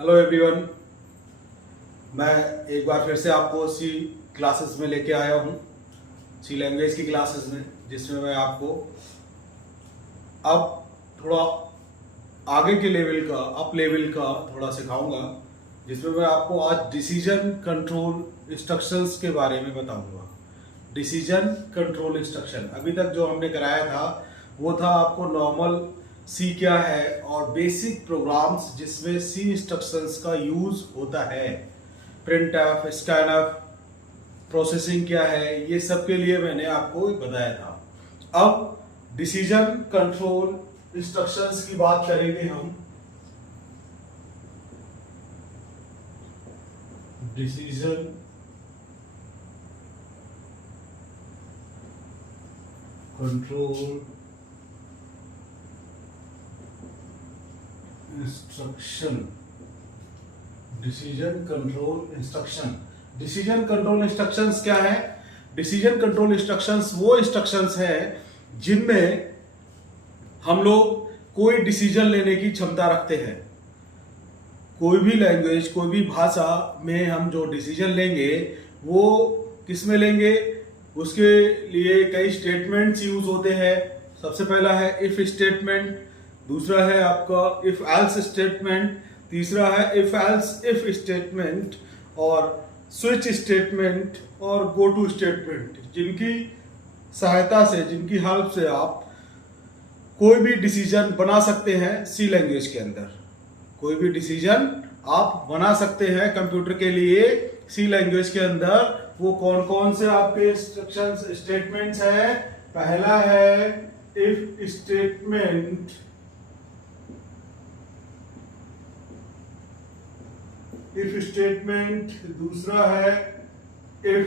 Hello everyone, मैं एक बार फिर से आपको सी क्लासेस में लेके आया हूँ, सी लैंग्वेज की क्लासेस में, जिसमें मैं आपको अब थोड़ा आगे के लेवल का, अप लेवल का थोड़ा सिखाऊंगा, जिसमें मैं आपको आज डिसीजन कंट्रोल इंस्ट्रक्शंस के बारे में बताऊंगा। डिसीजन कंट्रोल इंस्ट्रक्शन अभी तक जो हमने कराया था वो था आपको नॉर्मल सी क्या है और बेसिक प्रोग्राम्स जिसमें सी इंस्ट्रक्शंस का यूज होता है। प्रिंटफ, स्कैनफ, प्रोसेसिंग क्या है, ये सब के लिए मैंने आपको बताया था। अब डिसीजन कंट्रोल इंस्ट्रक्शंस की बात करेंगे हम। Decision control instruction. Decision control instruction, decision control instructions क्या है? डिसीजन कंट्रोल इंस्ट्रक्शंस वो इंस्ट्रक्शंस है जिनमें हम लोग कोई डिसीजन लेने की क्षमता रखते हैं। कोई भी लैंग्वेज, कोई भी भाषा में हम जो डिसीजन लेंगे वो किस में लेंगे, उसके लिए कई स्टेटमेंट्स यूज होते हैं। सबसे पहला है इफ स्टेटमेंट, दूसरा है आपका इफ एल्स स्टेटमेंट, तीसरा है इफ एल्स इफ स्टेटमेंट और स्विच स्टेटमेंट और गो टू स्टेटमेंट, जिनकी सहायता से, जिनकी हेल्प से आप कोई भी डिसीजन बना सकते हैं। सी लैंग्वेज के अंदर कोई भी डिसीजन आप बना सकते हैं कंप्यूटर के लिए। सी लैंग्वेज के अंदर वो कौन कौन से आपके इंस्ट्रक्शंस स्टेटमेंट्स हैं? पहला है इफ स्टेटमेंट, इफ स्टेटमेंट, दूसरा है इफ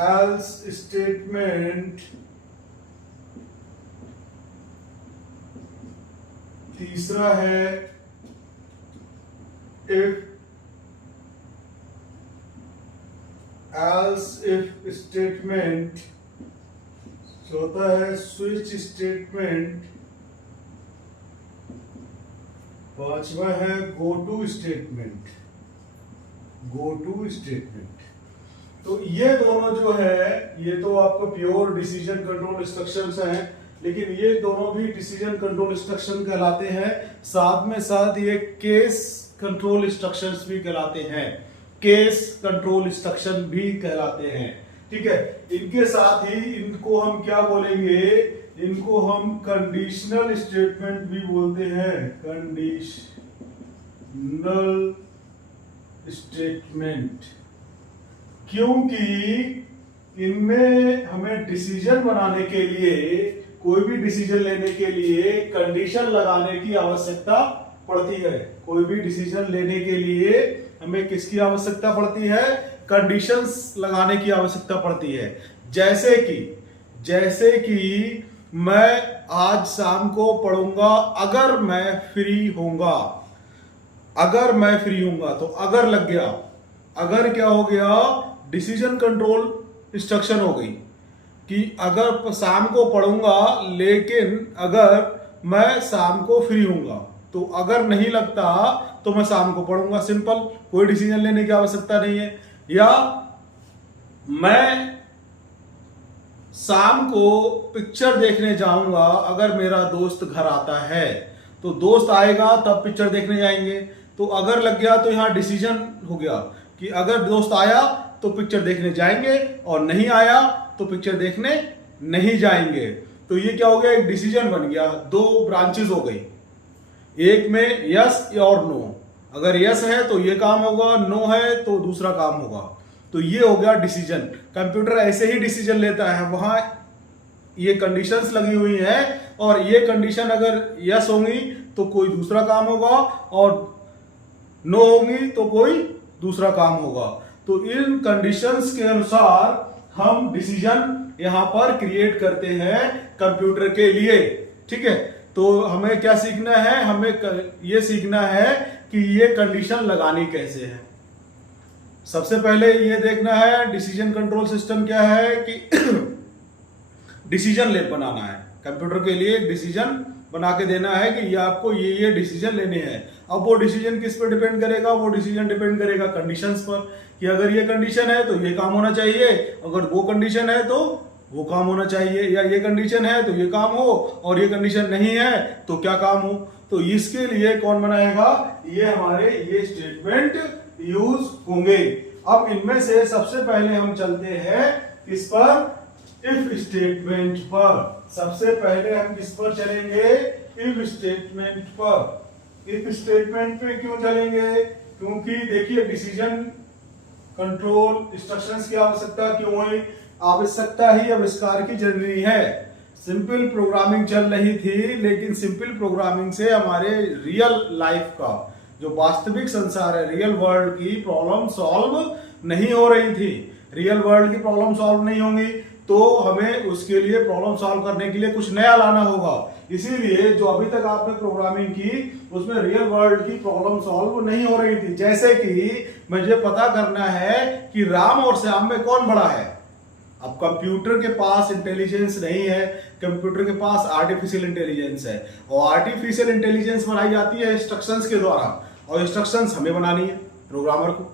एल्स स्टेटमेंट, तीसरा है इफ एल्स इफ स्टेटमेंट, चौथा है स्विच स्टेटमेंट, पांचवा है go to statement. Go to statement, तो ये दोनों जो है ये तो आपको प्योर डिसीजन कंट्रोल इंस्ट्रक्शंस हैं, लेकिन ये दोनों भी डिसीजन कंट्रोल इंस्ट्रक्शन कहलाते हैं। साथ में साथ ये केस कंट्रोल इंस्ट्रक्शंस भी कहलाते हैं। केस कंट्रोल इंस्ट्रक्शन भी कहलाते हैं, ठीक है। इनके साथ ही इनको हम क्या बोलेंगे? इनको हम कंडीशनल स्टेटमेंट भी बोलते हैं। कंडीशनल स्टेटमेंट, क्योंकि इनमें हमें डिसीजन बनाने के लिए, कोई भी डिसीजन लेने के लिए कंडीशन लगाने की आवश्यकता पड़ती है। कोई भी डिसीजन लेने के लिए हमें किसकी आवश्यकता पड़ती है? कंडीशंस लगाने की आवश्यकता पड़ती है। जैसे कि मैं आज शाम को पढ़ूंगा अगर मैं फ्री होऊंगा। अगर मैं फ्री होऊंगा तो अगर लग गया, अगर क्या हो गया? डिसीजन कंट्रोल इंस्ट्रक्शन हो गई कि अगर शाम को पढ़ूंगा, लेकिन अगर मैं शाम को फ्री होऊंगा, तो अगर नहीं लगता तो मैं शाम को पढ़ूंगा। सिंपल, कोई डिसीजन लेने की आवश्यकता नहीं है। या मैं शाम को पिक्चर देखने जाऊंगा अगर मेरा दोस्त घर आता है, तो दोस्त आएगा तब पिक्चर देखने जाएंगे। तो अगर लग गया तो यहां डिसीजन हो गया कि अगर दोस्त आया तो पिक्चर देखने जाएंगे और नहीं आया तो पिक्चर देखने नहीं जाएंगे। तो ये क्या हो गया? एक डिसीजन बन गया। दो ब्रांचेस हो गई, एक में यस और नो। अगर यस है तो ये काम होगा, नो है तो दूसरा काम होगा। तो ये हो गया डिसीजन। कंप्यूटर ऐसे ही डिसीजन लेता है, वहां ये कंडीशंस लगी हुई हैं और ये कंडीशन अगर यस होंगी तो कोई दूसरा काम होगा और नो होंगी तो कोई दूसरा काम होगा। तो इन कंडीशंस के अनुसार हम डिसीजन यहां पर क्रिएट करते हैं कंप्यूटर के लिए, ठीक है। तो हमें क्या सीखना है? हमें ये सीखना है कि ये कंडीशन लगानी कैसे है। सबसे पहले ये देखना है डिसीजन कंट्रोल सिस्टम क्या है कि डिसीजन ले बनाना है। कंप्यूटर के लिए डिसीजन बना के देना है कि ये आपको ये डिसीजन लेने हैं। अब वो डिसीजन किस पर डिपेंड करेगा? वो डिसीजन डिपेंड करेगा कंडीशंस पर, कि अगर ये कंडीशन है तो ये काम होना चाहिए, अगर वो कंडीशन है तो वो काम होना चाहिए, या ये कंडीशन है तो ये काम हो और ये कंडीशन नहीं है तो क्या काम हो। तो इसके लिए कौन बनाएगा? ये हमारे ये स्टेटमेंट यूज होंगे। अब इनमें से सबसे पहले हम चलते हैं किस पर? इफ स्टेटमेंट पर। सबसे पहले हम किस पर चलेंगे? इफ स्टेटमेंट पर। इफ स्टेटमेंट पे क्यों चलेंगे? क्योंकि देखिए डिसीजन कंट्रोल इंस्ट्रक्शंस की आवश्यकता क्यों है? आवश्यकता ही आविष्कार की जरूरी है। सिंपल प्रोग्रामिंग चल रही थी, लेकिन सिंपल प्रोग्रामिंग से हमारे रियल लाइफ का जो वास्तविक संसार है, रियल वर्ल्ड की प्रॉब्लम सॉल्व नहीं हो रही थी। रियल वर्ल्ड की प्रॉब्लम सॉल्व नहीं होंगी तो हमें उसके लिए प्रॉब्लम सॉल्व करने के लिए कुछ नया लाना होगा। इसीलिए जो अभी तक आपने प्रोग्रामिंग की उसमें रियल वर्ल्ड की प्रॉब्लम सॉल्व नहीं हो रही थी। जैसे कि मुझे पता करना है कि राम और श्याम में कौन बड़ा है। अब कंप्यूटर के पास इंटेलिजेंस नहीं है, कंप्यूटर के पास आर्टिफिशियल इंटेलिजेंस है, और आर्टिफिशियल इंटेलिजेंस बनाई जाती है इंस्ट्रक्शंस के द्वारा, और इंस्ट्रक्शंस हमें बनानी है प्रोग्रामर को।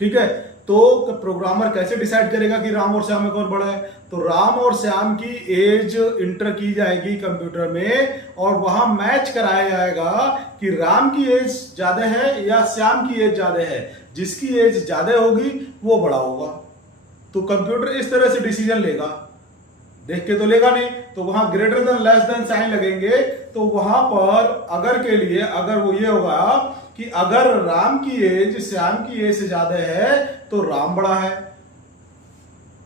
ठीक है, तो प्रोग्रामर कैसे डिसाइड करेगा कि राम और श्याम में कौन बड़ा है? तो राम और श्याम की एज इंटर की जाएगी कंप्यूटर में, और वहां मैच कराया जाएगा कि राम की एज ज्यादा है या श्याम की एज ज्यादा है। जिसकी एज ज्यादा होगी वो बड़ा होगा। तो कंप्यूटर इस तरह से डिसीजन लेगा, देख के तो लेगा नहीं, तो वहां greater than less than sign लगेंगे। तो वहां पर अगर के लिए अगर वो ये होगा कि अगर राम की एज श्याम की एज से ज्यादा है तो राम बड़ा है,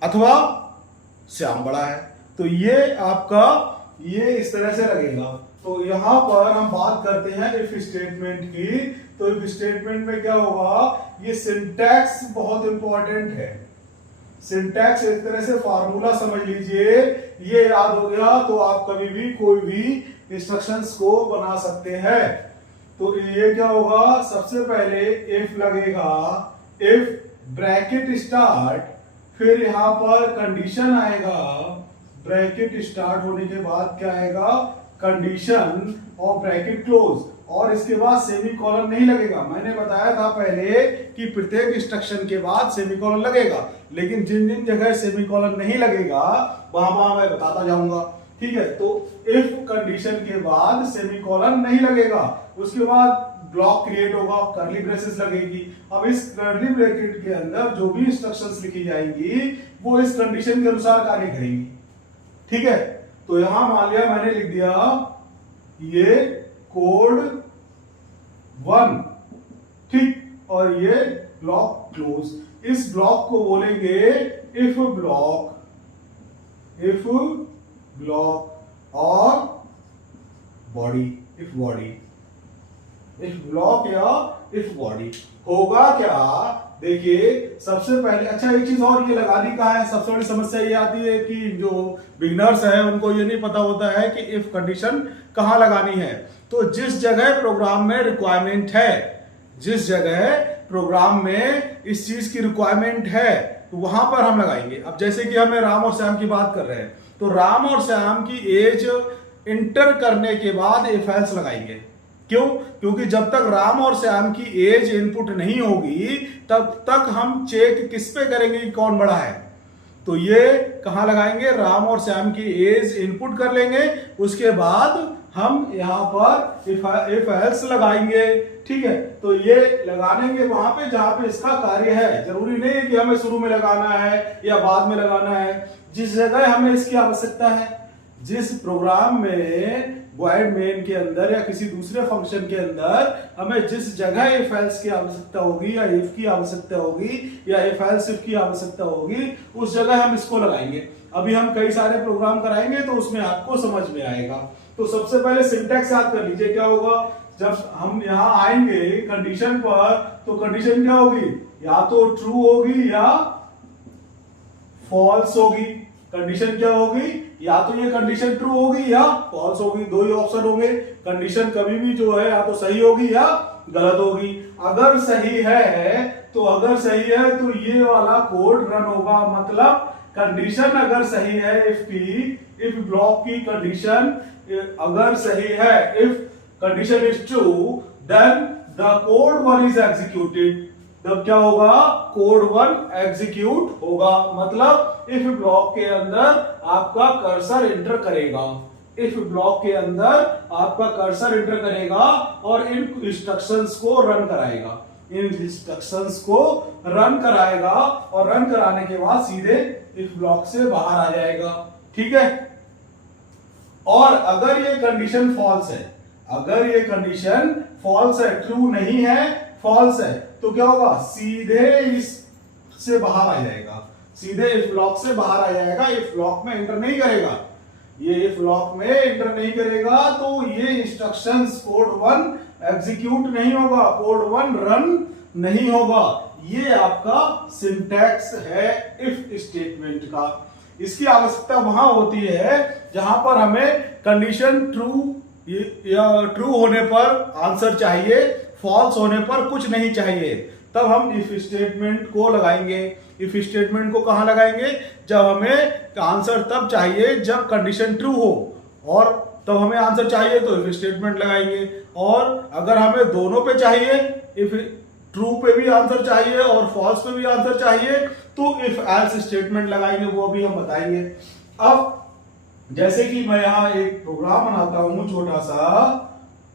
अथवा श्याम बड़ा है। तो ये आपका ये इस तरह से लगेगा। तो यहां पर हम बात करते हैं इफ स्टेटमेंट की। तो इफ स्टेटमेंट में क्या होगा? ये सिंटैक्स बहुत इंपॉर्टेंट है। सिंटैक्स एक तरह से फार्मूला समझ लीजिए, ये याद हो गया तो आप कभी भी कोई भी इंस्ट्रक्शंस को बना सकते हैं। तो ये क्या होगा? सबसे पहले इफ लगेगा, इफ ब्रैकेट स्टार्ट, फिर यहां पर कंडीशन आएगा, ब्रैकेट स्टार्ट होने के बाद क्या आएगा? कंडीशन, और ब्रैकेट क्लोज, और इसके बाद सेमीकोलन नहीं लगेगा। मैंने बताया था पहले कि प्रत्येक इंस्ट्रक्शन के बाद सेमीकोलन लगेगा, लेकिन जिन जिन जगह सेमीकोलन नहीं लगेगा वहां मैं बताता जाऊंगा। ठीक है, तो इफ कंडीशन के बाद सेमीकोलन नहीं लगेगा, उसके बाद ब्लॉक क्रिएट होगा, कर्ली ब्रेसेस लगेगी। अब इस कर्ली ब्रैकेट के अंदर जो भी इंस्ट्रक्शंस लिखी जाएंगी वो इस कंडीशन के अनुसार कार्य करेंगी। ठीक है, तो यहां मान लिया मैंने लिख दिया ये कोड 1, ठीक, और ये ब्लॉक क्लोज। इस ब्लॉक को बोलेंगे इफ ब्लॉक, इफ ब्लॉक और body, if body, if block या इफ बॉडी। होगा क्या? देखिए सबसे पहले, अच्छा एक चीज और ये लगानी का है। सबसे बड़ी समस्या ये आती है कि जो बिगिनर्स हैं उनको ये नहीं पता होता है कि इफ कंडीशन कहां लगानी है। तो जिस जगह प्रोग्राम में रिक्वायरमेंट है, जिस जगह प्रोग्राम में इस चीज की रिक्वायरमेंट है तो वहां पर हम लगाएंगे। अब जैसे कि हमें राम और श्याम की बात कर रहे हैं, तो राम और श्याम की एज इंटर करने के बाद इफ एल्स लगाएंगे। क्यों? क्योंकि जब तक राम और श्याम की एज इनपुट नहीं होगी तब तक हम चेक किस पे करेंगे कि कौन बड़ा है। तो ये कहां लगाएंगे? राम और श्याम की एज इनपुट कर लेंगे, उसके बाद हम यहां पर इफ एल्स लगाएंगे। ठीक है, तो ये लगाने के वहां पे जहां पे इसका कार्य है। जरूरी नहीं है कि हमें शुरू में लगाना है या बाद में लगाना है। जिस जगह हमें इसकी आवश्यकता है, जिस प्रोग्राम में वॉइड मेन के अंदर या किसी दूसरे फंक्शन के अंदर हमें जिस जगह इफ एल्स की आवश्यकता होगी या इफ की आवश्यकता होगी या इफ एल्स इफ की आवश्यकता होगी, उस जगह हम इसको लगाएंगे। अभी हम कई सारे प्रोग्राम कराएंगे तो उसमें आपको समझ में आएगा। तो सबसे पहले सिंटैक्स याद कर लीजिए। क्या होगा? जब हम यहां आएंगे कंडीशन पर, तो कंडीशन क्या होगी? या तो ट्रू होगी या फॉल्स होगी। कंडीशन क्या होगी? या तो ये कंडीशन ट्रू होगी या फॉल्स होगी, दो ही ऑप्शन होंगे। कंडीशन कभी भी जो है या तो सही होगी या गलत होगी। अगर सही है तो ये वाला कोड रन होगा। मतलब कंडीशन अगर सही है इफ की, इफ ब्लॉक की कंडीशन अगर सही है, if condition is true, then the code 1 is executed. तब क्या होगा, कोड 1 एग्जीक्यूट होगा। मतलब इफ ब्लॉक के अंदर आपका कर्सर एंटर करेगा, इफ ब्लॉक के अंदर आपका कर्सर एंटर करेगा और इन इंस्ट्रक्शंस को रन कराएगा, इन इंस्ट्रक्शंस को रन कराएगा और रन कराने के बाद सीधे इफ ब्लॉक से बाहर आ जाएगा। ठीक है। और अगर ये कंडीशन फॉल्स है, अगर ये कंडीशन फॉल्स है, ट्रू नहीं है, फॉल्स है, तो क्या होगा, सीधे इस से बाहर आ जाएगा, सीधे इफ ब्लॉक से बाहर आ जाएगा, इफ ब्लॉक में एंटर नहीं करेगा। ये इफ ब्लॉक में एंटर नहीं करेगा तो ये इंस्ट्रक्शंस कोड 1 एग्जीक्यूट नहीं होगा, कोड 1 रन नहीं होगा। ये आपका सिंटैक्स है इफ स्टेटमेंट का। इसकी आवश्यकता वहां होती है जहां पर हमें कंडीशन ट्रू या ट्रू होने पर आंसर चाहिए, फॉल्स होने पर कुछ नहीं चाहिए, तब हम इफ स्टेटमेंट को लगाएंगे। इफ स्टेटमेंट को कहां लगाएंगे, जब हमें आंसर तब चाहिए जब कंडीशन ट्रू हो, और तब हमें आंसर चाहिए तो इफ स्टेटमेंट लगाएंगे। और अगर हमें दोनों पे चाहिए, इफ ट्रू पे भी आंसर चाहिए और फॉल्स पे भी आंसर चाहिए, तो इफ एल्स स्टेटमेंट लगाएंगे, वो अभी हम बताएंगे। अब जैसे कि मैं यहां एक प्रोग्राम बनाता हूं छोटा सा,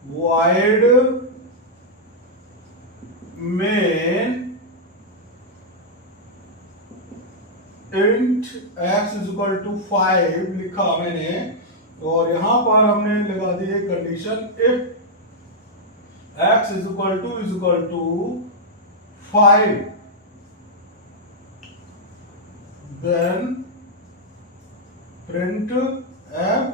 void main int x is equal to 5 लिखा मैंने, और यहां पर हमने लगा दी condition if x is equal to 5, then print f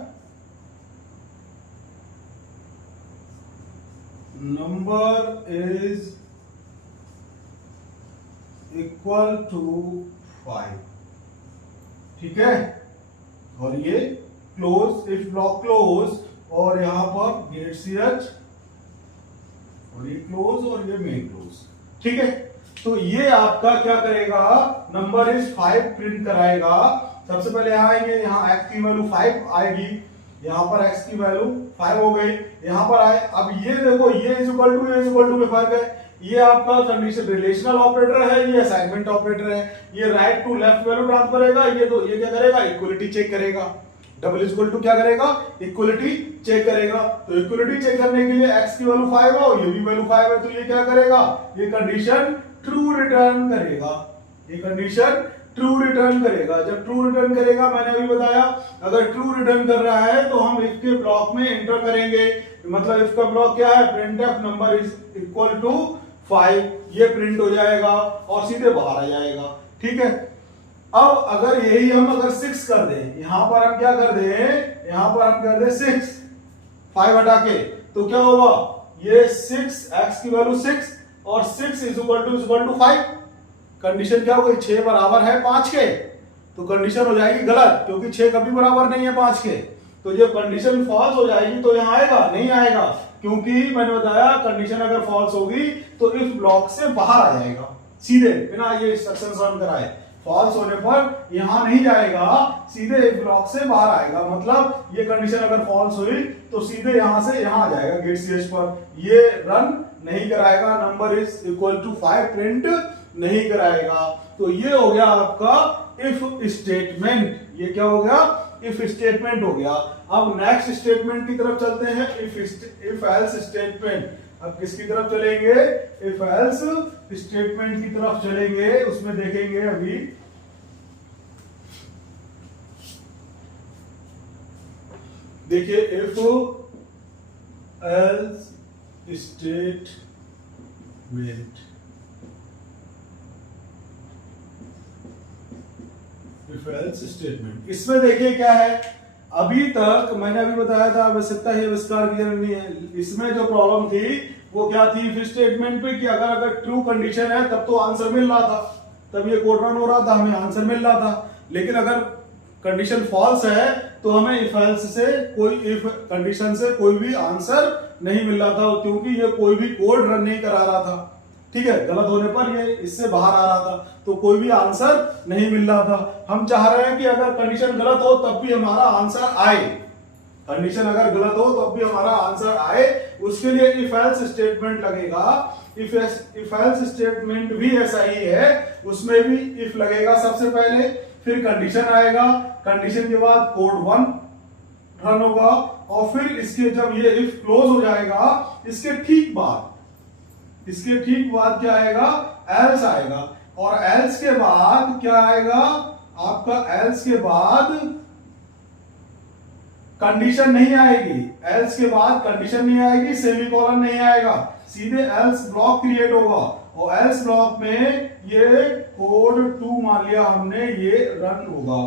number is equal to 5। ठीक है। और ये क्लोज, इफ ब्लॉक क्लोज, और यहां पर गेट ch, और ये क्लोज और ये मेन क्लोज। ठीक है। तो ये आपका क्या करेगा, नंबर इज 5 प्रिंट कराएगा। सबसे पहले यहां आएंगे, यहां x की वैल्यू 5 आएगी, यहां पर x की वैल्यू 5 हो गई, यहां पर आए। अब ये देखो, ये इज इक्वल टू में फर्क है। ये आपका कंडीशन रिलेशनल ऑपरेटर है, ये असाइनमेंट ऑपरेटर है। ये right to left value transfer करेगा, ये क्या करेगा, इक्वलिटी चेक करेगा। डबल इज इक्वल टू क्या करेगा, इक्वलिटी चेक करेगा। तो इक्वलिटी चेक करने के लिए x की वैल्यू 5 है और ये भी वैल्यू 5 है, तो ये क्या करेगा, ये कंडीशन ट्रू रिटर्न करेगा, ये कंडीशन ट्रू रिटर्न करेगा। जब ट्रू रिटर्न करेगा, मैंने अभी बताया, अगर ट्रू रिटर्न कर रहा है तो हम इफ के ब्लॉक में एंटर करेंगे। मतलब इफ का ब्लॉक क्या है, printf number is equal to 5, ये प्रिंट हो जाएगा और सीधे बाहर आ जाएगा। ठीक है। अब अगर यही हम अगर 6 कर दें, यहां पर हम क्या कर दें, यहां पर हम कर दें 6, 5 हटा के, तो क्या होगा, ये 6, x की वैल्यू 6 और 6 इज इक्वल टू 5। कंडीशन क्या हो गई, 6 बराबर है 5 के, तो कंडीशन हो जाएगी गलत, क्योंकि 6 कभी बराबर नहीं है 5 के। तो जब कंडीशन फॉल्स हो जाएगी तो यहां आएगा, नहीं आएगा, क्योंकि मैंने बताया कंडीशन अगर फॉल्स होगी तो इफ ब्लॉक से बाहर आ जाएगा सीधे, बिना ये इंस्ट्रक्शन रन कराए। फॉल्स होने पर यहां नहीं जाएगा, सीधे इफ ब्लॉक से बाहर आएगा। मतलब ये कंडीशन अगर फॉल्स हुई तो सीधे यहां से यहां आ जाएगा गेट ch पर, ये रन नहीं कराएगा, number is equal to 5 print नहीं कराएगा। तो ये हो गया आपका इफ स्टेटमेंट। ये क्या हो गया, इफ स्टेटमेंट हो गया। अब नेक्स्ट स्टेटमेंट की तरफ चलते हैं, इफ एल्स स्टेटमेंट। अब किसकी तरफ चलेंगे, इफ एल्स स्टेटमेंट की तरफ चलेंगे, उसमें देखेंगे अभी। देखिए if else statement, if else statement, इसमें देखिए क्या है। अभी तक मैंने अभी बताया था आवश्यकता ही आविष्कार की नहीं है। इसमें जो प्रॉब्लम थी वो क्या थी, इफ स्टेटमेंट पे कि अगर ट्रू कंडीशन है तब तो आंसर मिल रहा था, तब ये कोड रन हो रहा था, हमें आंसर मिल रहा था। लेकिन अगर कंडीशन फॉल्स है तो हमें इफ एल्स से कोई, इफ कंडीशन से कोई भी आंसर नहीं मिल रहा था, क्योंकि ये कोई भी कोड रन नहीं करा रहा था। ठीक है, गलत होने पर ये इससे बाहर आ रहा था, तो कोई भी आंसर नहीं मिल रहा था। हम चाह रहे हैं कि अगर कंडीशन गलत हो तब भी हमारा आंसर आए, कंडीशन अगर गलत हो तब भी हमारा आंसर आए, उसके लिए इफ एल्स स्टेटमेंट लगेगा। इफ एल्स स्टेटमेंट भी ऐसा ही है, उसमें भी इफ लगेगा सबसे पहले, फिर कंडीशन आएगा, कंडीशन के बाद कोड 1 रन होगा, और फिर इसके जब ये इफ क्लोज हो जाएगा, इसके ठीक बाद क्या आएगा, एल्स आएगा। और एल्स के बाद क्या आएगा आपका, एल्स के बाद कंडीशन नहीं आएगी, एल्स के बाद कंडीशन नहीं आएगी, सेमीकोलन नहीं आएगा, सीधे एल्स ब्लॉक क्रिएट होगा, और एल्स ब्लॉक में ये कोड 2 मान लिया हमने, ये रन होगा,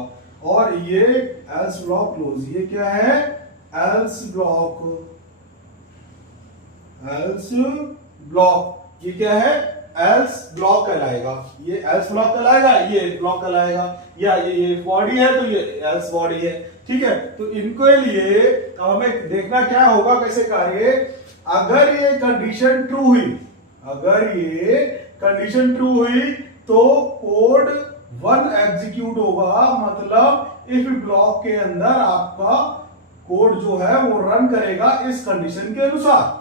और ये एल्स ब्लॉक क्लोज। ये क्या है, एल्स ब्लॉक, ये क्या है, एल्स ब्लॉक कहलाएगा, ये एल्स ब्लॉक कहलाएगा, ये ब्लॉक कहलाएगा, या ये बॉडी है तो ये एल्स बॉडी है। ठीक है, तो इनके लिए अब हमें देखना क्या होगा, कैसे कार्य, अगर ये कंडीशन ट्रू हुई, तो कोड 1 एग्जीक्यूट होगा, मतलब इफ ब्लॉक के अंदर आपका कोड जो है वो रन करेगा इस कंडीशन के अनुसार।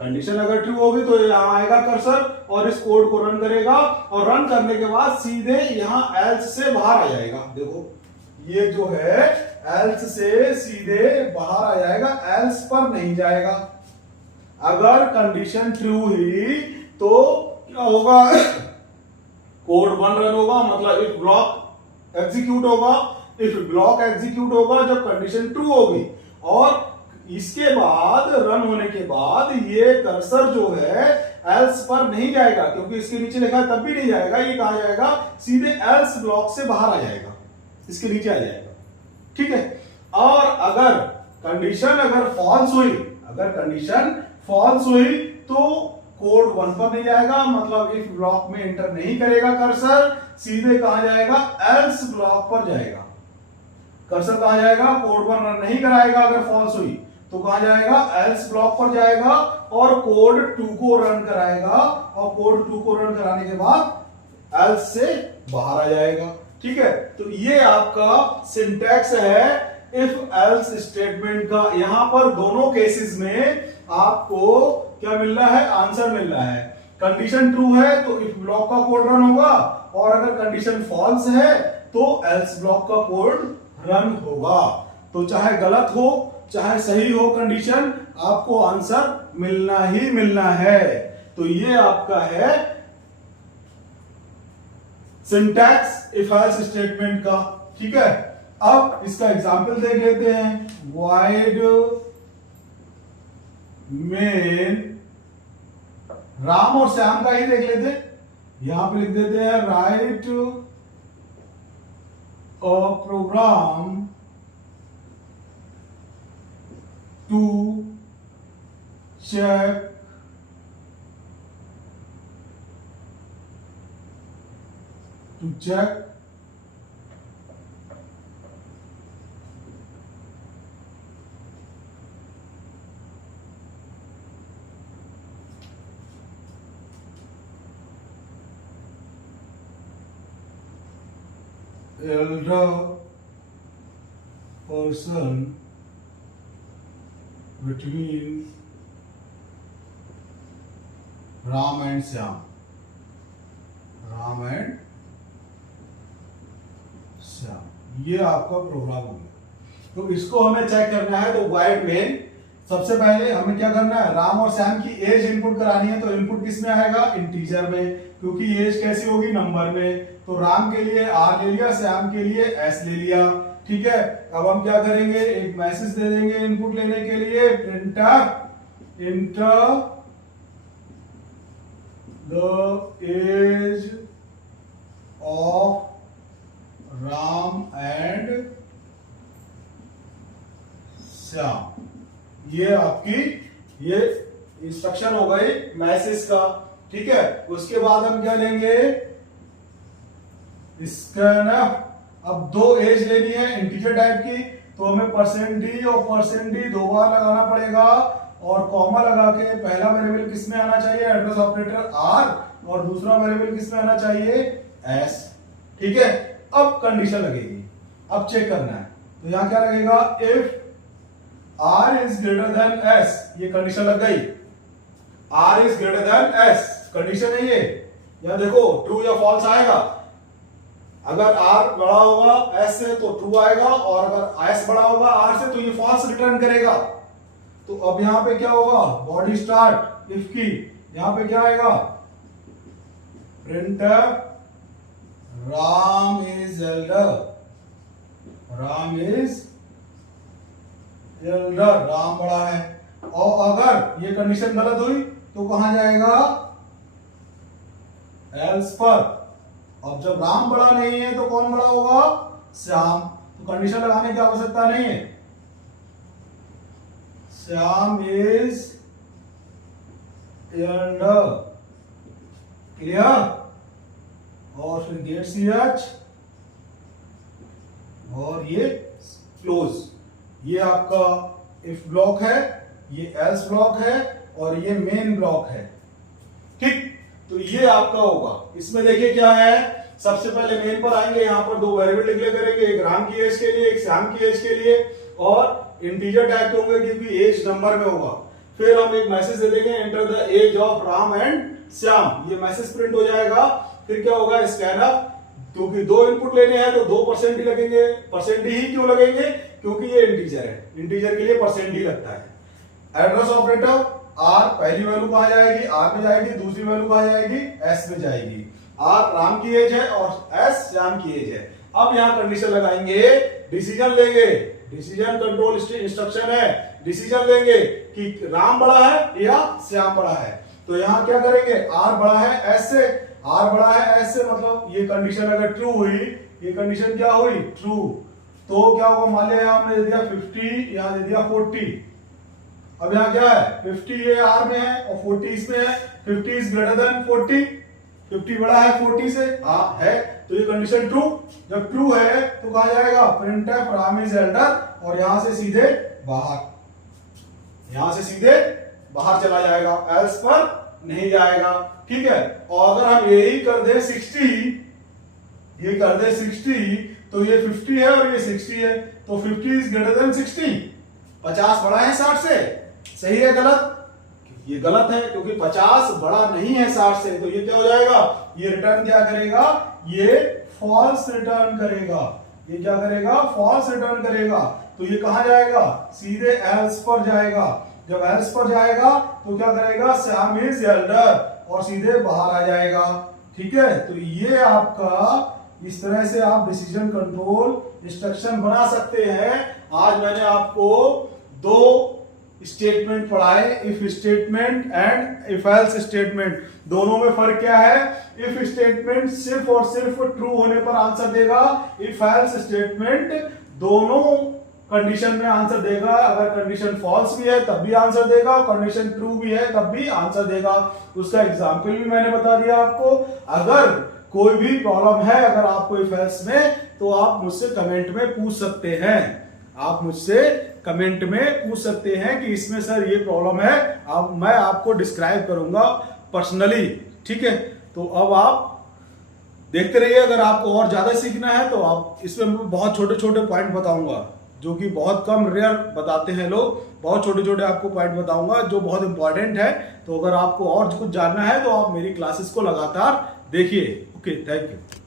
कंडीशन अगर ट्रू होगी तो यहां आएगा कर्सर और इस कोड को रन करेगा, और रन करने के बाद सीधे यहां एल्स से बाहर आ जाएगा। देखो ये जो है एल्स से सीधे बाहर आ जाएगा, एल्स पर नहीं जाएगा। अगर कंडीशन ट्रू हुई तो क्या होगा, कोड 1 रन होगा, मतलब इफ ब्लॉक एग्जीक्यूट होगा, जब कंडीशन ट्रू होगी, और इसके बाद रन होने के बाद ये कर्सर जो है एल्स पर नहीं जाएगा, क्योंकि इसके नीचे लिखा है तब भी नहीं जाएगा, ये कहा जाएगा सीधे एल्स ब्लॉक से बाहर आ जाएगा, इसके नीचे आ जाएगा। ठीक है, और अगर कंडीशन फॉल्स हुई तो कोड 1 पर नहीं जाएगा, मतलब इफ ब्लॉक में एंटर नहीं करेगा कर्सर, सीधे कहां जाएगा, एल्स ब्लॉक पर जाएगा। कर्सर कहां जाएगा, कोड 1 रन नहीं कराएगा, अगर फॉल्स हुई तो कहां जाएगा, एल्स ब्लॉक पर जाएगा, और कोड 2 को रन कराएगा, और कोड 2 को रन कराने के बाद एल्स से बाहर आ जाएगा। ठीक है, तो ये आपका सिंटैक्स है इफ एल्स स्टेटमेंट का। यहां पर दोनों केसेस में आपको क्या मिल रहा है, आंसर मिल रहा है। कंडीशन ट्रू है तो इफ ब्लॉक का कोड रन होगा, और अगर कंडीशन फॉल्स है तो एल्स ब्लॉक का कोड रन होगा। तो चाहे गलत हो चाहे सही हो कंडीशन, आपको आंसर मिलना ही मिलना है। तो ये आपका है सिंटैक्स इफ एल्स स्टेटमेंट का। ठीक है, अब इसका एग्जांपल देख लेते हैं। वाइड मेन, राम और श्याम का ही देख लेते हैं, यहां पे लिख देते हैं write a program to check elder person between Ram and Shyam, ये आपका प्रोग्राम हो गया। तो इसको हमें चेक करना है, तो वाइड मेन, सबसे पहले हमें क्या करना है, राम और श्याम की एज इनपुट करानी है। तो इनपुट किस में आएगा, इंटीजर में, क्योंकि एज कैसी होगी, नंबर में। तो राम के लिए आर ले लिया, श्याम के लिए एस ले लिया। ठीक है, अब हम क्या करेंगे, एक मैसेज दे देंगे इनपुट लेने के लिए, printer enter the age of Ram and Shyam. ये आपकी ये इंस्ट्रक्शन हो गई मैसेज का। ठीक है, उसके बाद हम क्या लेंगे, स्कैनफ। अब दो एज लेनी है इंटीजर टाइप की, तो हमें %d और %d 2 बार लगाना पड़ेगा। और कॉमा लगा के पहला वेरिएबल किस में आना चाहिए, एड्रेस ऑपरेटर आर, और दूसरा वेरिएबल किस में आना चाहिए, एस। ठीक है, अब कंडीशन लगेगी, अब चेक करना है। तो यहां क्या लगेगा, if R is greater than S, ये कंडीशन लग गई, R is greater than S, condition है ये। यहां देखो ट्रू या फॉल्स आएगा, अगर आर बड़ा होगा एस से तो ट्रू आएगा, और अगर एस बड़ा होगा आर से तो ये फॉल्स रिटर्न करेगा। तो अब यहां पे क्या होगा, बॉडी स्टार्ट इफ की, यहां पे क्या आएगा, print Ram is Elder, Ram is Elder, Ram बड़ा है। और अगर ये कंडीशन गलत हुई तो कहां जाएगा, एल्स पर। अब जब राम बड़ा नहीं है तो कौन बड़ा होगा, श्याम। तो कंडीशन लगाने की आवश्यकता नहीं है, श्याम इज एल्डर, क्लियर। और फिर गेट सी एच और ये क्लोज, ये आपका इफ ब्लॉक है, ये एल्स ब्लॉक है, और ये मेन ब्लॉक है। ठीक, तो ये आपका होगा। इसमें देखिए क्या है, सबसे पहले मेन पर आएंगे, यहां पर दो वेरिएबल डिक्लेयर करेंगे, एक राम की एज के लिए, एक श्याम की एज के लिए, और इंटीजर टाइप के होंगे क्योंकि एज नंबर में होगा। फिर हम एक मैसेज दे देंगे, enter the age of Ram and Shyam, ये मैसेज प्रिंट हो जाएगा। फिर क्या होगा, स्कैनर, क्योंकि दो इनपुट लेने हैं तो 2% ही लगेंगे। परसेंट ही क्यों लगेंगे, क्योंकि ये इंटीजर है, इंटीजर के लिए परसेंट ही लगता है। एड्रेस ऑपरेटर आर, पहली वैल्यू कहां जाएगी, आर में जाएगी, दूसरी वैल्यू कहां जाएगी, एस में जाएगी। आर राम की एज है और एस श्याम की एज है। अब यहां कंडीशन लगाएंगे, डिसीजन लेंगे, डिसीजन कंट्रोल इंस्ट्रक्शन है, डिसीजन लेंगे कि राम बड़ा है या श्याम बड़ा है। तो यहां क्या करेंगे, आर बड़ा है एस से, आर बड़ा है एस से, मतलब ये कंडीशन अगर ट्रू हुई, ये कंडीशन क्या हुई, ट्रू, तो क्या होगा, मान लिया हमने दे दिया 50, यहां दे दिया 40। अब यहां क्या है, 50 ये आर में है और 40 इसमें है, 50 इज ग्रेटर देन 40, 50 बड़ा है 40 से, हाँ है, तो ये कंडीशन ट्रू। जब ट्रू है तो कहा जाएगा प्रिंटफ राम इज एल्डर, और यहां से सीधे बाहर, यहां से सीधे बाहर चला जाएगा, एल्स पर नहीं जाएगा। ठीक है, और अगर हम यही कर दे 60, ये कर दे 60, तो ये 50 है और ये 60 है, तो 50 इज ग्रेटर देन 60, 50 बड़ा है 60 से, सही है गलत, ये गलत है क्योंकि 50 बड़ा नहीं है 60 से। तो ये क्या हो जाएगा, ये रिटर्न क्या करेगा, ये फॉल्स रिटर्न करेगा, ये क्या करेगा, फॉल्स रिटर्न करेगा। तो ये कहां जाएगा, सीधे एल्स पर जाएगा। जब एल्स पर जाएगा तो क्या करेगा, श्याम इज एल्डर, और सीधे बाहर आ जाएगा। ठीक है, तो ये आपका, इस तरह से आप डिसीजन कंट्रोल इंस्ट्रक्शन बना सकते हैं। आज मैंने आपको दो स्टेटमेंट पढ़ाए, if statement and if else statement. दोनों में फर्क क्या है, इफ स्टेटमेंट सिर्फ और सिर्फ ट्रू होने पर आंसर देगा, इफ एल्स स्टेटमेंट दोनों कंडीशन में आंसर देगा। अगर कंडीशन फॉल्स भी है तब भी आंसर देगा, और कंडीशन ट्रू भी है तब भी आंसर देगा। उसका एग्जाम्पल भी मैंने बता दिया आपको। अगर कोई भी प्रॉब्लम है अगर आपको इफ एल्स में, तो आप मुझसे कमेंट में पूछ सकते हैं, आप मुझसे कमेंट में पूछ सकते हैं कि इसमें सर ये प्रॉब्लम है, अब मैं आपको डिस्क्राइब करूंगा पर्सनली। ठीक है, तो अब आप देखते रहिए। अगर आपको और ज्यादा सीखना है तो आप, इसमें मैं बहुत छोटे छोटे पॉइंट बताऊंगा जो कि बहुत कम रेयर बताते हैं लोग, बहुत छोटे छोटे आपको पॉइंट बताऊंगा जो बहुत इंपॉर्टेंट है। तो अगर आपको और कुछ जानना है तो आप मेरी क्लासेस को लगातार देखिए। Okay, thank you.